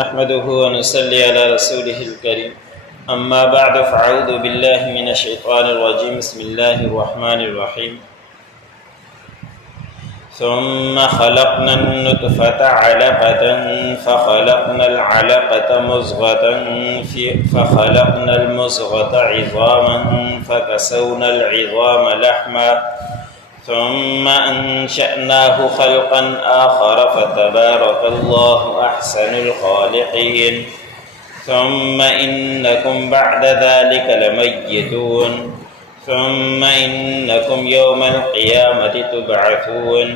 نحمده ونصلي على رسوله الكريم أما بعد فأعوذ بالله من الشيطان الرجيم بسم الله الرحمن الرحيم ثم خلقنا النطفة علقة فخلقنا العلقة مضغة فخلقنا المضغة عظاما فكسونا العظام لحما ثم أنشأناه خلقا آخر فتبارك الله أحسن الخالقين ثم إنكم بعد ذلك لميتون ثم إنكم يوم القيامة تبعثون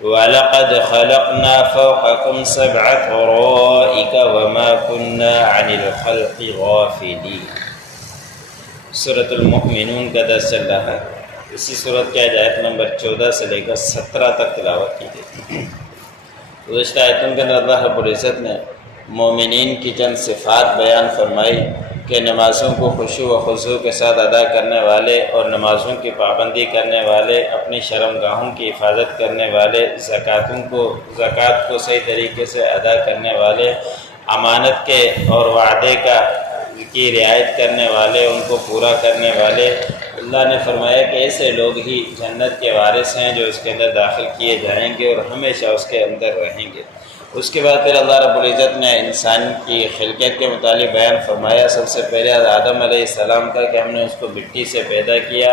ولقد خلقنا فوقكم سبع طرائق وما كنا عن الخلق غافلين۔ سورة المؤمنون کا درس چل رہا ہے۔ اسی صورت کی آیت نمبر 14 سے لے کر 17 تک تلاوت کی گئی۔ گزشتہ آیتوں کے اندر اللہ رب العزت نے مومنین کی چند صفات بیان فرمائی کہ نمازوں کو خشوع و خضوع کے ساتھ ادا کرنے والے اور نمازوں کی پابندی کرنے والے، اپنی شرمگاہوں کی حفاظت کرنے والے، زکوٰۃ کو صحیح طریقے سے ادا کرنے والے، امانت کے اور وعدے کی رعایت کرنے والے، ان کو پورا کرنے والے، اللہ نے فرمایا کہ ایسے لوگ ہی جنت کے وارث ہیں جو اس کے اندر داخل کیے جائیں گے اور ہمیشہ اس کے اندر رہیں گے۔ اس کے بعد پھر اللہ رب العزت نے انسان کی خلقت کے متعلق بیان فرمایا۔ سب سے پہلے آدم علیہ السلام کا کہ ہم نے اس کو مٹی سے پیدا کیا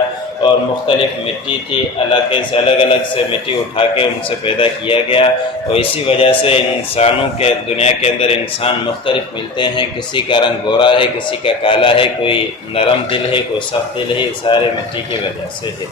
اور مختلف مٹی تھی، الگ الگ سے مٹی اٹھا کے ان سے پیدا کیا گیا، اور اسی وجہ سے انسانوں کے دنیا کے اندر انسان مختلف ملتے ہیں، کسی کا رنگ گورا ہے، کسی کا کالا ہے، کوئی نرم دل ہے، کوئی سخت دل ہے، سارے مٹی کی وجہ سے ہے۔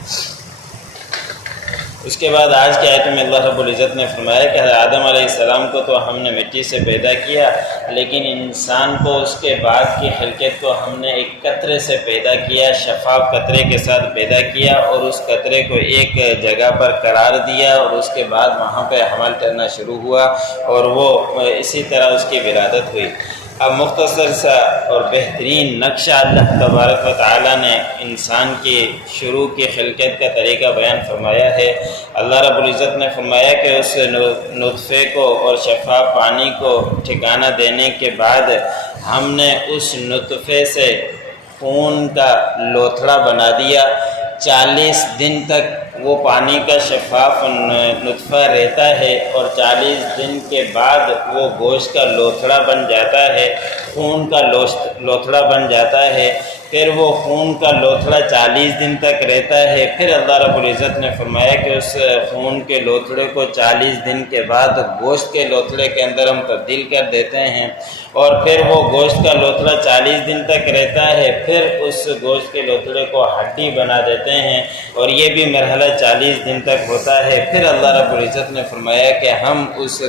اس کے بعد آج کی آیت میں اللہ رب العزت نے فرمایا کہ آدم علیہ السلام کو تو ہم نے مٹی سے پیدا کیا، لیکن انسان کو اس کے بعد کی خلقت کو ہم نے ایک قطرے سے پیدا کیا، شفاف قطرے کے ساتھ پیدا کیا، اور اس قطرے کو ایک جگہ پر قرار دیا، اور اس کے بعد وہاں پہ حمل کرنا شروع ہوا، اور وہ اسی طرح اس کی ولادت ہوئی۔ اب مختصر سا اور بہترین نقشہ اللہ تبارک و تعالیٰ نے انسان کی شروع کی خلقت کا طریقہ بیان فرمایا ہے۔ اللہ رب العزت نے فرمایا کہ اس نطفے کو اور شفاف پانی کو ٹھکانہ دینے کے بعد ہم نے اس نطفے سے خون کا لوتھڑا بنا دیا۔ 40 دن تک وہ پانی کا شفاف نطفہ رہتا ہے، اور 40 دن کے بعد وہ گوشت کا لوتھڑا بن جاتا ہے، خون کا لوتھڑا بن جاتا ہے۔ پھر وہ خون کا لوتھڑا 40 دن تک رہتا ہے۔ پھر اللہ رب العزت نے فرمایا کہ اس خون کے لوتھڑے کو 40 دن کے بعد گوشت کے لوتھڑے کے اندر ہم تبدیل کر دیتے ہیں، اور پھر وہ گوشت کا لوتھڑا 40 دن تک رہتا ہے۔ پھر اس گوشت کے لوتھڑے کو ہڈی بنا دیتے ہیں، اور یہ بھی مرحلہ 40 دن تک ہوتا ہے۔ پھر اللہ رب العزت نے فرمایا کہ ہم اس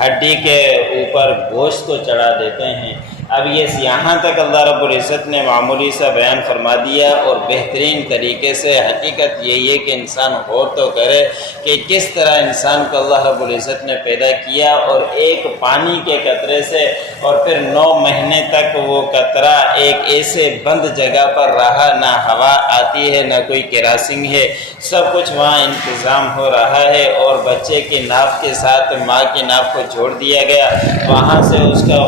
ہڈی کے اوپر گوشت کو چڑھا دیتے ہیں۔ اب یہ یہاں تک اللہ رب العزت نے معمولی سا بیان فرما دیا، اور بہترین طریقے سے حقیقت یہی ہے کہ انسان غور تو کرے کہ کس طرح انسان کو اللہ رب العزت نے پیدا کیا، اور ایک پانی کے قطرے سے، اور پھر 9 مہینے تک وہ قطرہ ایک ایسے بند جگہ پر رہا، نہ ہوا آتی ہے، نہ کوئی کراسنگ ہے، سب کچھ وہاں انتظام ہو رہا ہے، اور بچے کی ناف کے ساتھ ماں کی ناف کو جوڑ دیا گیا، وہاں سے اس کا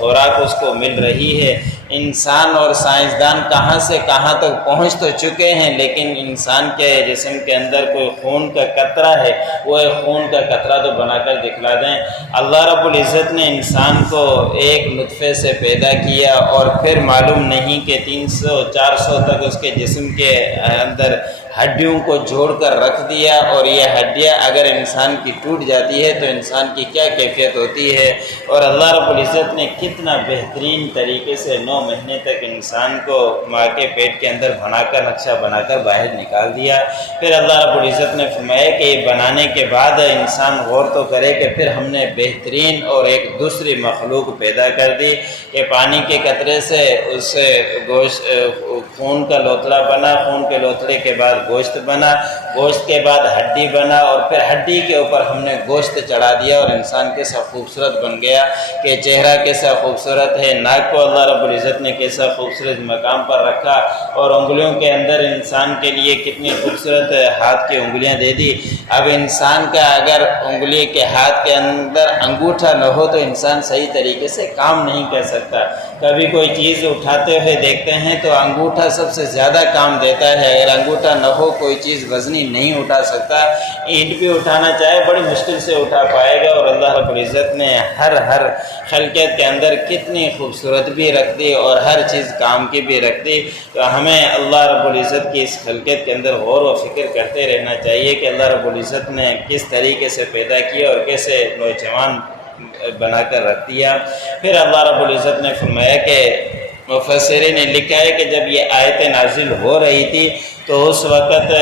خوراک اس کو مل رہی ہے۔ انسان اور سائنسدان کہاں سے کہاں تک پہنچ تو چکے ہیں، لیکن انسان کے جسم کے اندر کوئی خون کا قطرہ ہے، وہ ایک خون کا قطرہ تو بنا کر دکھلا دیں۔ اللہ رب العزت نے انسان کو ایک نطفے سے پیدا کیا، اور پھر معلوم نہیں کہ 300-400 تک اس کے جسم کے اندر ہڈیوں کو جوڑ کر رکھ دیا، اور یہ ہڈیاں اگر انسان کی ٹوٹ جاتی ہے تو انسان کی کیا کیفیت ہوتی ہے۔ اور اللہ رب العزت نے کتنا بہترین طریقے سے 9 مہینے تک انسان کو ماں کے پیٹ کے اندر نقشہ بنا کر باہر نکال دیا۔ پھر اللہ رب العزت نے فرمایا کہ یہ بنانے کے بعد انسان غور تو کرے کہ پھر ہم نے بہترین اور ایک دوسری مخلوق پیدا کر دی کہ پانی کے قطرے سے اس گوشت خون کا لوتھڑا بنا، خون کے لوتھڑے کے بعد گوشت بنا، گوشت کے بعد ہڈی بنا، اور پھر ہڈی کے اوپر ہم نے گوشت چڑھا دیا، اور انسان کیسا خوبصورت بن گیا کہ چہرہ کیسا خوبصورت ہے، ناک کو اللہ رب العزت نے کیسا خوبصورت مقام پر رکھا، اور انگلیوں کے اندر انسان کے لیے کتنی خوبصورت ہاتھ کی انگلیاں دے دی۔ اب انسان کا اگر انگلی کے ہاتھ کے اندر انگوٹھا نہ ہو تو انسان صحیح طریقے سے کام نہیں کر سکتا۔ کبھی کوئی چیز اٹھاتے ہوئے دیکھتے ہیں تو انگوٹھا سب سے زیادہ کام دیتا ہے، اگر انگوٹھا نہ ہو کوئی چیز وزنی نہیں اٹھا سکتا۔ اینٹ بھی اٹھانا چاہے بڑی مشکل سے اٹھا پائے گا، اور اللہ رب العزت نے ہر خلقت کے اندر کتنی خوبصورت بھی رکھ دی اور ہر چیز کام کی بھی رکھ دی۔ تو ہمیں اللہ رب العزت کی اس خلقت کے اندر غور و فکر کرتے رہنا چاہیے کہ اللہ رب العزت نے کس طریقے سے پیدا کیا اور کیسے نوجوان بنا کر رکھ دیا۔ پھر اللہ رب العزت نے فرمایا کہ مفسرین نے لکھا ہے کہ جب یہ آیتیں نازل ہو رہی تھی تو اس وقت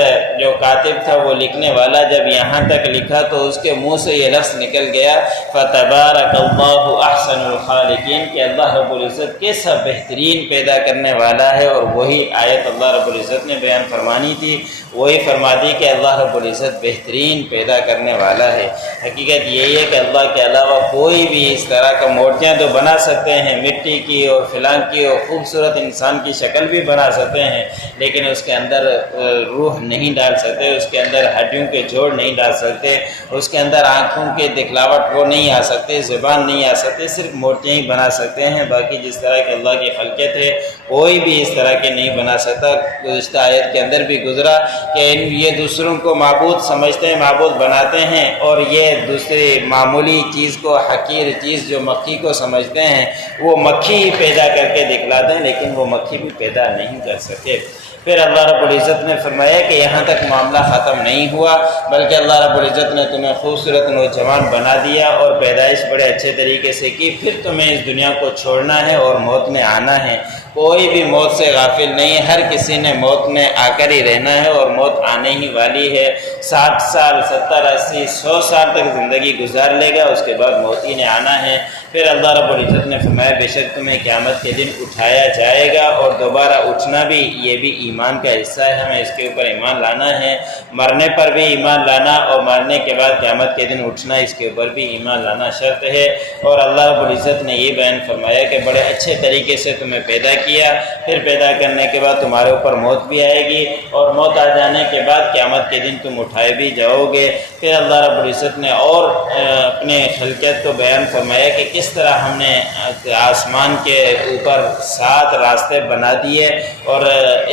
جو کاتب تھا وہ لکھنے والا جب یہاں تک لکھا تو اس کے منہ سے یہ لفظ نکل گیا فَتَبَارَكَ اللَّهُ أَحْسَنُ الْخَالِقِينَ کہ اللہ رب العزت کیسا بہترین پیدا کرنے والا ہے، اور وہی آیت اللہ رب العزت نے بیان فرمانی تھی، وہی فرما دی کہ اللہ رب العزت بہترین پیدا کرنے والا ہے۔ حقیقت یہی ہے کہ اللہ کے علاوہ کوئی بھی اس طرح کا مورتیاں تو بنا سکتے ہیں، مٹی کی اور فلان کی، اور خوبصورت انسان کی شکل بھی بنا سکتے ہیں، لیکن اس کے اندر روح نہیں ڈال سکتے، اس کے اندر ہڈیوں کے جوڑ نہیں ڈال سکتے، اس کے اندر آنکھوں کے دکھلاوٹ وہ نہیں آ سکتے، زبان نہیں آ سکتے، صرف مورتیاں ہی بنا سکتے ہیں۔ باقی جس طرح کے اللہ کی خلقت ہے کوئی بھی اس طرح کے نہیں بنا سکتا۔ گزشتہ آیت کے اندر بھی گزرا کہ یہ دوسروں کو معبود سمجھتے ہیں، معبود بناتے ہیں، اور یہ دوسری معمولی چیز کو، حقیر چیز جو مکھی کو سمجھتے ہیں، وہ مکھی ہی پیدا کر کے دکھلاتے ہیں، لیکن وہ مکھی بھی پیدا نہیں کر سکے۔ پھر اللہ رب العزت نے فرمایا کہ یہاں تک معاملہ ختم نہیں ہوا، بلکہ اللہ رب العزت نے تمہیں خوبصورت نوجوان بنا دیا اور پیدائش بڑے اچھے طریقے سے کی، پھر تمہیں اس دنیا کو چھوڑنا ہے اور موت میں آنا ہے۔ کوئی بھی موت سے غافل نہیں ہے، ہر کسی نے موت میں آ کر ہی رہنا ہے، اور موت آنے ہی والی ہے۔ 60 سال 70 80 100 سال تک زندگی گزار لے گا، اس کے بعد موت ہی نے آنا ہے۔ پھر اللہ رب العزت نے فرمایا بے شک تمہیں قیامت کے دن اٹھایا جائے گا، اور دوبارہ اٹھنا بھی یہ بھی ایمان کا حصہ ہے، ہمیں اس کے اوپر ایمان لانا ہے۔ مرنے پر بھی ایمان لانا، اور مرنے کے بعد قیامت کے دن اٹھنا، اس کے اوپر بھی ایمان لانا شرط ہے۔ اور اللہ رب العزت نے یہ بیان فرمایا کہ بڑے اچھے طریقے سے تمہیں پیدا کیا، پھر پیدا کرنے کے بعد تمہارے اوپر موت بھی آئے گی، اور موت آ جانے کے بعد قیامت کے دن تم اٹھائے بھی جاؤ گے۔ پھر اللہ رب العزت نے اور اپنے خلقت کو بیان فرمایا کہ کس طرح ہم نے آسمان کے اوپر 7 راستے بنا دیے، اور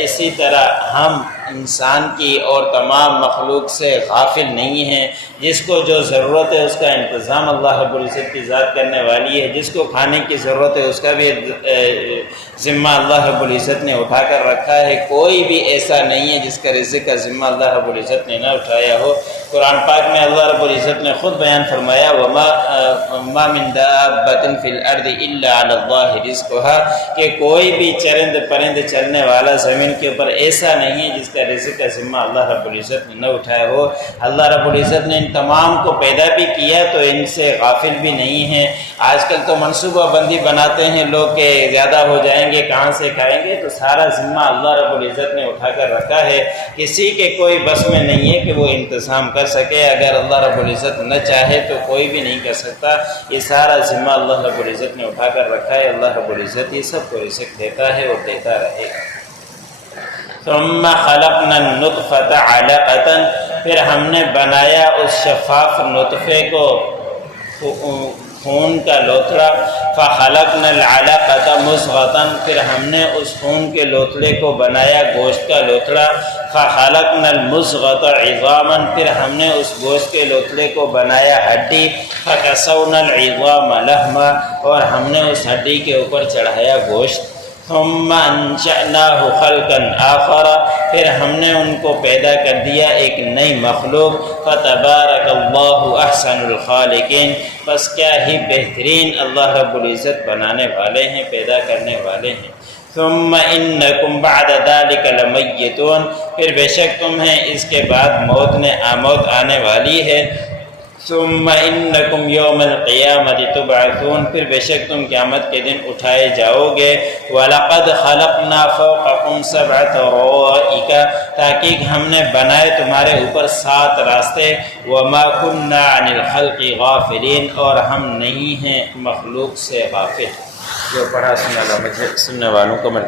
اسی طرح ہم انسان کی اور تمام مخلوق سے غافل نہیں ہیں۔ جس کو جو ضرورت ہے اس کا انتظام اللہ رب العزت کی ذات کرنے والی ہے، جس کو کھانے کی ضرورت ہے اس کا بھی ذمہ اللہ رب العزت نے اٹھا کر رکھا ہے۔ کوئی بھی ایسا نہیں ہے جس کا رزق کا ذمہ اللہ رب العزت نے نہ اٹھایا ہو۔ قرآن پاک میں اللہ رب العزت نے خود بیان فرمایا وَمَا مِن دَابَّةٍ فِي الْأَرْضِ إِلَّا عَلَى اللَّهِ رِزْقُهَا کہ کوئی بھی چرند پرند چلنے والا زمین کے اوپر ایسا نہیں ہے جس کا رزق کا ذمہ اللہ رب العزت نے نہ اٹھایا ہو۔ اللہ رب العزت نے ان تمام کو پیدا بھی کیا تو ان سے غافل بھی نہیں ہیں۔ آج کل تو منصوبہ بندی بناتے ہیں لوگ کہ زیادہ ہو جائیں گے، کہاں سے کھائیں گے، تو سارا ذمہ اللہ رب العزت نے اٹھا کر رکھا ہے۔ کسی کے کوئی بس میں نہیں ہے کہ وہ انتظام کر سکے، اگر اللہ رب العزت نہ چاہے تو کوئی بھی نہیں کر سکتا۔ یہ سارا ذمہ اللہ رب العزت نے اٹھا کر رکھا ہے۔ اللہ رب العزت یہ سب کو رزق دیتا ہے اور دیتا رہے گا۔ ثم خلقنا النطفة علقة پھر ہم نے بنایا اس شفاف نطفے کو خون کا لوتھڑا، فخلقنا العلقة مضغة پھر ہم نے اس خون کے لوتھڑے کو بنایا گوشت کا لوتھڑا، فخلقنا المضغة عظاما پھر ہم نے اس گوشت کے لوتھڑے کو بنایا ہڈی، فکسونا العظام لحما اور ہم نے اس ہڈی کے اوپر چڑھایا گوشت، ثم انشأناه خلقا آخر پھر ہم نے ان کو پیدا کر دیا ایک نئی مخلوق، فتبارک اللہ احسن الخالقین بس کیا ہی بہترین اللہ رب العزت بنانے والے ہیں، پیدا کرنے والے ہیں۔ ثم انکم بعد ذلک لمیتون پھر بے شک تمہیں اس کے بعد موت آنے والی ہے۔ ثم انکم یوم القیامت تبعثون، پھر بے شک تم قیامت کے دن اٹھائے جاؤ گے۔ وَلَقَدْ خَلَقْنَا فَوْقَكُمْ سَبْعَ طَرَائِقَ، تاکہ ہم نے بنائے تمہارے اوپر 7 راستے۔ وَمَا كُنَّا عَنِ الْخَلْقِ غَافِلِينَ، اور ہم نہیں ہیں مخلوق سے غافل۔ جو پڑھا سننے والوں کو مل